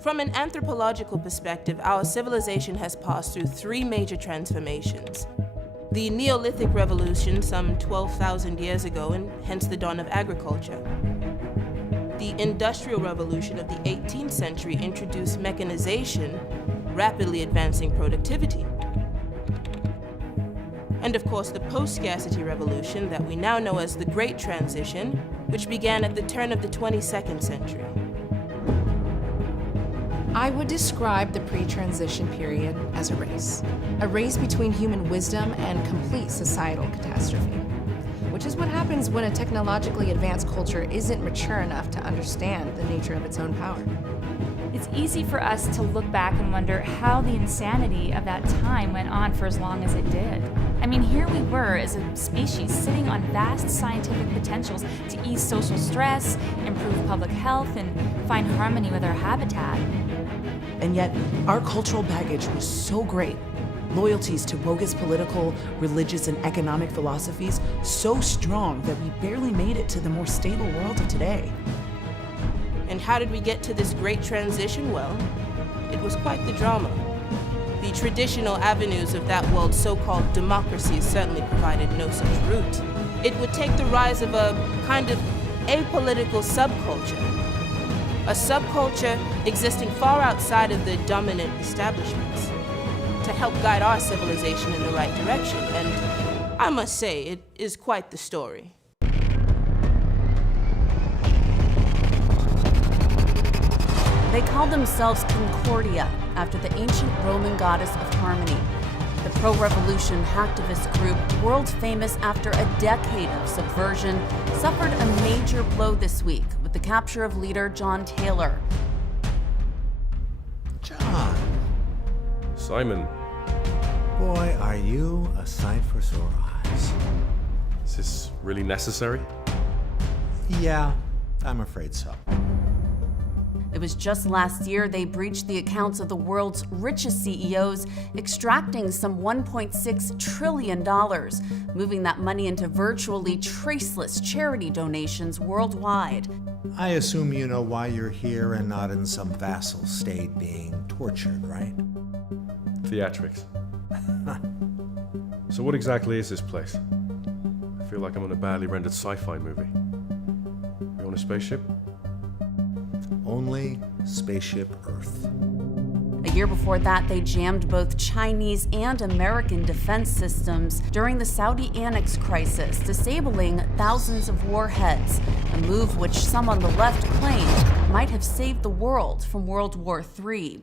From an anthropological perspective, our civilization has passed through three major transformations. The Neolithic Revolution some 12,000 years ago, and hence the dawn of agriculture. The Industrial Revolution of the 18th century introduced mechanization, rapidly advancing productivity. And of course, the post-scarcity revolution that we now know as the Great Transition, which began at the turn of the 22nd century. I would describe the pre-transition period as a race between human wisdom and complete societal catastrophe, which is what happens when a technologically advanced culture isn't mature enough to understand the nature of its own power. It's easy for us to look back and wonder how the insanity of that time went on for as long as it did. I mean, here we were as a species sitting on vast scientific potentials to ease social stress, improve public health, and find harmony with our habitat. And yet, our cultural baggage was so great. Loyalties to bogus political, religious, and economic philosophies so strong that we barely made it to the more stable world of today. And how did we get to this great transition? Well, it was quite the drama. The traditional avenues of that world's so-called democracies certainly provided no such route. It would take the rise of a kind of apolitical subculture. A subculture existing far outside of the dominant establishments to help guide our civilization in the right direction. And I must say, it is quite the story. They called themselves Concordia, after the ancient Roman goddess of harmony. The pro-revolution hacktivist group, world famous after a decade of subversion, suffered a major blow this week with the capture of leader John Taylor. John. Simon. Boy, are you a sight for sore eyes. Is this really necessary? Yeah, I'm afraid so. It was just last year they breached the accounts of the world's richest CEOs, extracting some $1.6 trillion, moving that money into virtually traceless charity donations worldwide. I assume you know why you're here and not in some vassal state being tortured, right? Theatrics. So what exactly is this place? I feel like I'm in a badly rendered sci-fi movie. You on a spaceship? Only Spaceship Earth. A year before that, they jammed both Chinese and American defense systems during the Saudi annex crisis, disabling thousands of warheads, a move which some on the left claimed might have saved the world from World War III.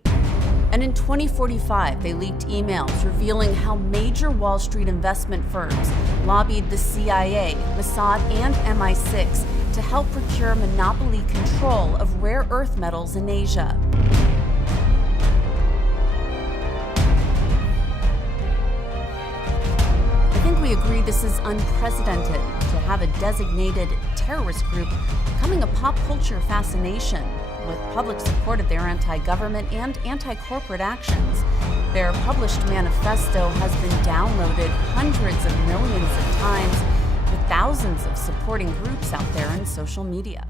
And in 2045, they leaked emails revealing how major Wall Street investment firms lobbied the CIA, Mossad, and MI6 to help procure monopoly control of rare earth metals in Asia. I think we agree this is unprecedented to have a designated terrorist group becoming a pop culture fascination with public support of their anti-government and anti-corporate actions. Their published manifesto has been downloaded hundreds of millions of times, with thousands of supporting groups out there in social media.